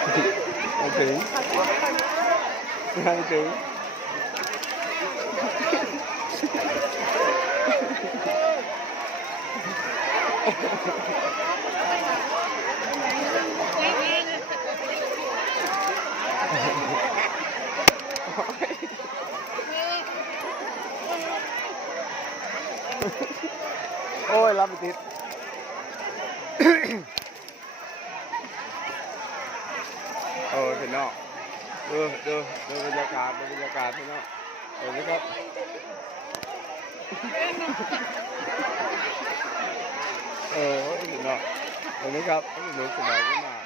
ไม่ถึงโอ้ย รับไม่ติด โอ้ยพี่ น้องดูดูดูบรรยากาศดูบรรยากาศพี่น้องเห็นไหมครับเออพี่น้องเห็นไหมครับหนูสบายมาก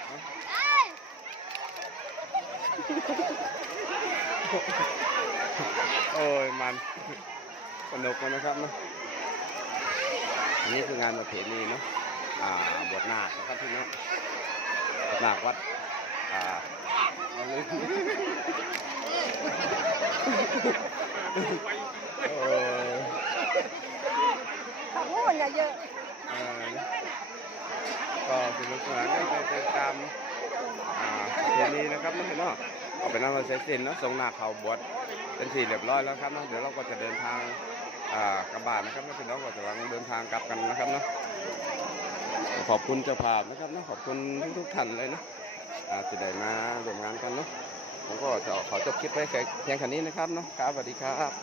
โอ้ยมันสนุกเลยนะครับเนอะนี่คืองานประเพณีเนาะอ่าบวชนาคนะครับพี่น้องบวชนาควัดอ่า เอาเลยเออขอบคุณอย่าเยอะเออก็สนุกสนานกันไปตามอ่าเดี๋ยวนี้นะครับน้องพี่น้องเอาเป็นน้ำมาเสร็จสิ้นเนอะส่งหน้าเขาบวชเป็นสี่เรียบร้อยแล้วครับเนอะเดี๋ยวเราก็จะเดินทางอ่ากลับบ้านนะครับน้องพี่น้องก็จะวางเดินทางกลับกันนะครับเนาะขอบคุณเจ้าภาพนะครับเนาะขอบคุณทุกๆท่านเลยเนาะ อาจจะได้มาร่วมงานกันเนาะผมก็จะขอจบคลิปไว้แค่เพียงแค่นี้นะครับเนาะครับสวัสดีครับ